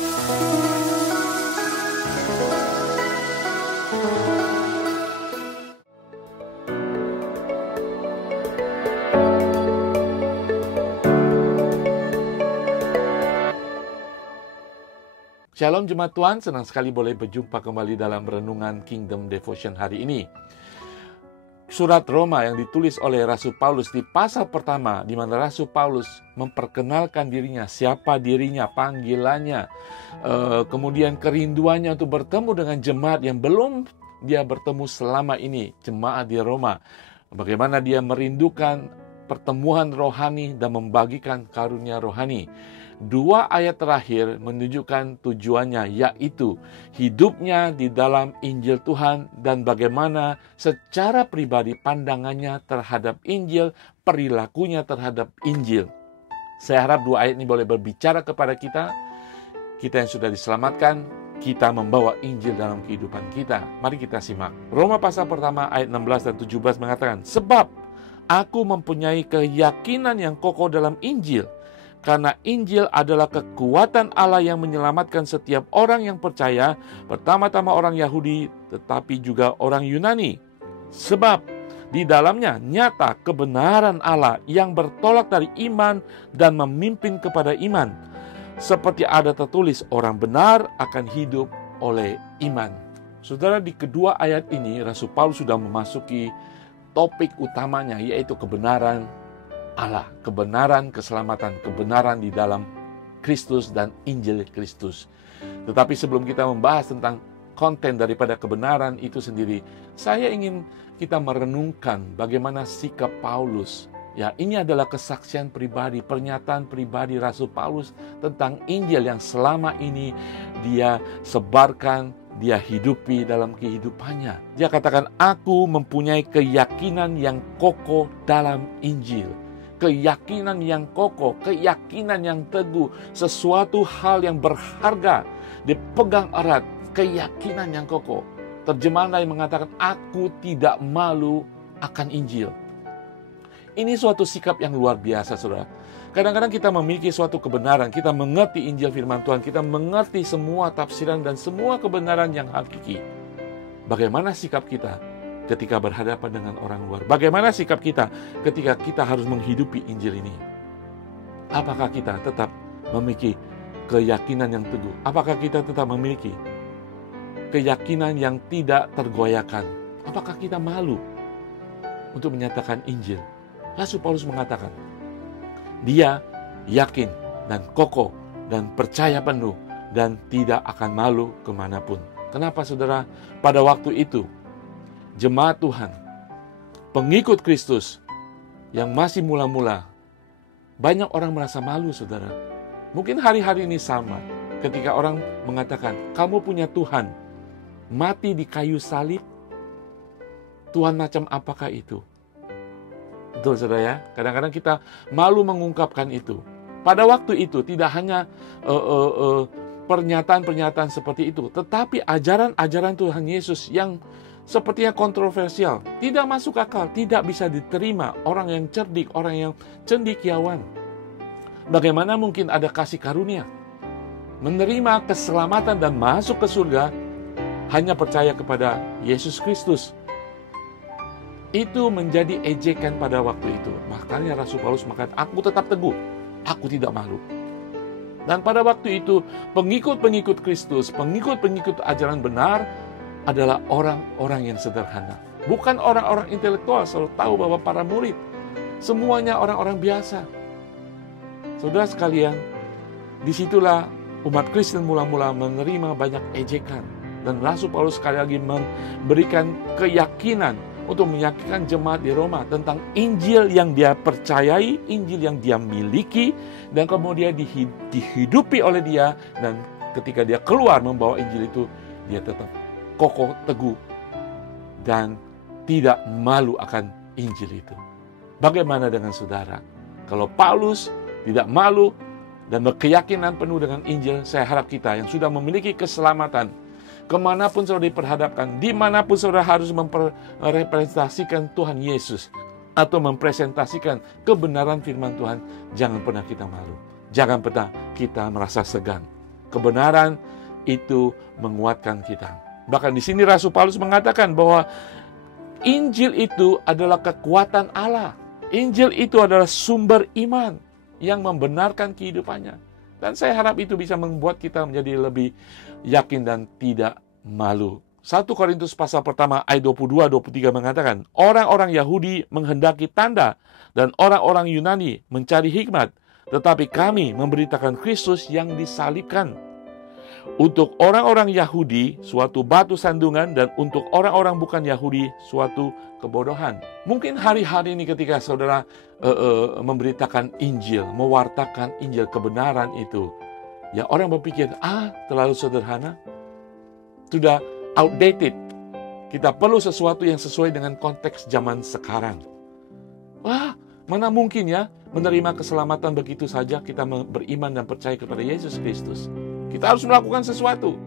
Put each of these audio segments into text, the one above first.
Shalom Jemaat Tuhan, senang sekali boleh berjumpa kembali dalam Renungan Kingdom Devotion hari ini. Surat Roma yang ditulis oleh Rasul Paulus di pasal pertama, di mana Rasul Paulus memperkenalkan dirinya, siapa dirinya, panggilannya, kemudian kerinduannya untuk bertemu dengan jemaat yang belum dia bertemu selama ini, jemaat di Roma. Bagaimana dia merindukan pertemuan rohani dan membagikan karunia rohani. Dua ayat terakhir menunjukkan tujuannya, yaitu hidupnya di dalam Injil Tuhan dan bagaimana secara pribadi pandangannya terhadap Injil, perilakunya terhadap Injil. Saya harap dua ayat ini boleh berbicara kepada kita yang sudah diselamatkan, kita membawa Injil dalam kehidupan kita. Mari kita simak. Roma pasal pertama ayat 16 dan 17 mengatakan, "Sebab aku mempunyai keyakinan yang kokoh dalam Injil, karena Injil adalah kekuatan Allah yang menyelamatkan setiap orang yang percaya, pertama-tama orang Yahudi, tetapi juga orang Yunani. Sebab di dalamnya nyata kebenaran Allah yang bertolak dari iman dan memimpin kepada iman. Seperti ada tertulis, orang benar akan hidup oleh iman." Saudara, di kedua ayat ini, Rasul Paulus sudah memasuki topik utamanya, yaitu kebenaran Allah, kebenaran keselamatan, kebenaran di dalam Kristus dan Injil Kristus. Tetapi sebelum kita membahas tentang konten daripada kebenaran itu sendiri, saya ingin kita merenungkan bagaimana sikap Paulus. Ya, ini adalah kesaksian pribadi, pernyataan pribadi Rasul Paulus tentang Injil yang selama ini dia sebarkan, dia hidupi dalam kehidupannya. Dia katakan, "Aku mempunyai keyakinan yang kokoh dalam Injil." Keyakinan yang kokoh, keyakinan yang teguh, sesuatu hal yang berharga, dipegang erat, keyakinan yang kokoh. Terjemahan lain mengatakan, "Aku tidak malu akan Injil." Ini suatu sikap yang luar biasa, saudara. Kadang-kadang kita memiliki suatu kebenaran, kita mengerti Injil firman Tuhan, kita mengerti semua tafsiran dan semua kebenaran yang hakiki. Bagaimana sikap kita ketika berhadapan dengan orang luar? Bagaimana sikap kita ketika kita harus menghidupi Injil ini? Apakah kita tetap memiliki keyakinan yang teguh? Apakah kita tetap memiliki keyakinan yang tidak tergoyahkan? Apakah kita malu untuk menyatakan Injil? Rasul Paulus mengatakan, dia yakin dan kokoh dan percaya penuh dan tidak akan malu kemanapun. Kenapa, saudara? Pada waktu itu, jemaat Tuhan, pengikut Kristus yang masih mula-mula, banyak orang merasa malu, saudara. Mungkin hari-hari ini sama, ketika orang mengatakan, "Kamu punya Tuhan, mati di kayu salib." Tuhan macam apakah itu? Betul, saudara ya? Kadang-kadang kita malu mengungkapkan itu. Pada waktu itu tidak hanya pernyataan-pernyataan seperti itu, tetapi ajaran-ajaran Tuhan Yesus yang sepertinya kontroversial, tidak masuk akal, tidak bisa diterima orang yang cerdik, orang yang cendekiawan. Bagaimana mungkin ada kasih karunia, menerima keselamatan dan masuk ke surga hanya percaya kepada Yesus Kristus? Itu menjadi ejekan pada waktu itu. Makanya Rasul Paulus mengatakan, "Aku tetap teguh, aku tidak malu." Dan pada waktu itu, pengikut-pengikut Kristus, pengikut-pengikut ajaran benar adalah orang-orang yang sederhana. Bukan orang-orang intelektual. Selalu tahu bahwa para murid semuanya orang-orang biasa. Saudara sekalian, disitulah umat Kristen mula-mula menerima banyak ejekan. Dan Rasul Paulus sekali lagi memberikan keyakinan untuk meyakinkan jemaat di Roma tentang Injil yang dia percayai, Injil yang dia miliki, dan kemudian dihidupi oleh dia. Dan ketika dia keluar membawa Injil itu, dia tetap kokoh, teguh, dan tidak malu akan Injil itu. Bagaimana dengan saudara? Kalau Paulus tidak malu dan berkeyakinan penuh dengan Injil, saya harap kita yang sudah memiliki keselamatan, kemanapun saudara diperhadapkan, dimanapun saudara harus merepresentasikan Tuhan Yesus atau mempresentasikan kebenaran firman Tuhan, jangan pernah kita malu. Jangan pernah kita merasa segan. Kebenaran itu menguatkan kita. Bahkan di sini Rasul Paulus mengatakan bahwa Injil itu adalah kekuatan Allah. Injil itu adalah sumber iman yang membenarkan kehidupannya. Dan saya harap itu bisa membuat kita menjadi lebih yakin dan tidak malu. 1 Korintus pasal pertama ayat 22-23 mengatakan, orang-orang Yahudi menghendaki tanda dan orang-orang Yunani mencari hikmat, tetapi kami memberitakan Kristus yang disalibkan. Untuk orang-orang Yahudi suatu batu sandungan, dan untuk orang-orang bukan Yahudi suatu kebodohan. Mungkin hari-hari ini ketika saudara memberitakan Injil, mewartakan Injil kebenaran itu, ya orang berpikir, terlalu sederhana, sudah outdated. Kita perlu sesuatu yang sesuai dengan konteks zaman sekarang. Wah, mana mungkin ya menerima keselamatan begitu saja kita beriman dan percaya kepada Yesus Kristus. Kita harus melakukan sesuatu.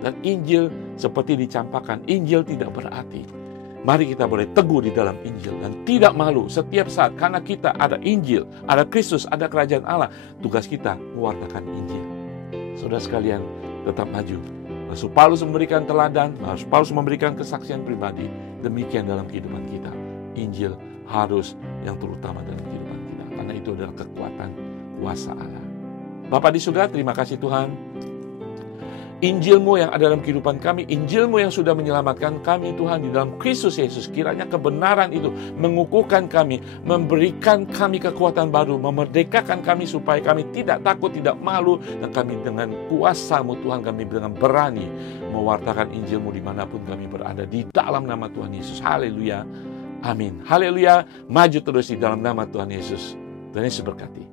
Dan Injil seperti dicampakkan, Injil tidak berarti. Mari kita boleh teguh di dalam Injil dan tidak malu setiap saat, karena kita ada Injil, ada Kristus, ada kerajaan Allah. Tugas kita mewartakan Injil. Saudara sekalian, tetap maju. Rasul Paulus memberikan teladan, Rasul Paulus memberikan kesaksian pribadi. Demikian dalam kehidupan kita. Injil harus yang terutama dalam kehidupan kita, karena itu adalah kekuatan kuasa Allah. Bapa di surga, terima kasih Tuhan. Injil-Mu yang ada dalam kehidupan kami, Injil-Mu yang sudah menyelamatkan kami Tuhan di dalam Kristus Yesus. Kiranya kebenaran itu mengukuhkan kami, memberikan kami kekuatan baru, memerdekakan kami supaya kami tidak takut, tidak malu, dan kami dengan kuasa-Mu Tuhan, kami dengan berani mewartakan Injil-Mu dimanapun kami berada, di dalam nama Tuhan Yesus. Haleluya, amin. Haleluya, maju terus di dalam nama Tuhan Yesus. Tuhan Yesus berkati.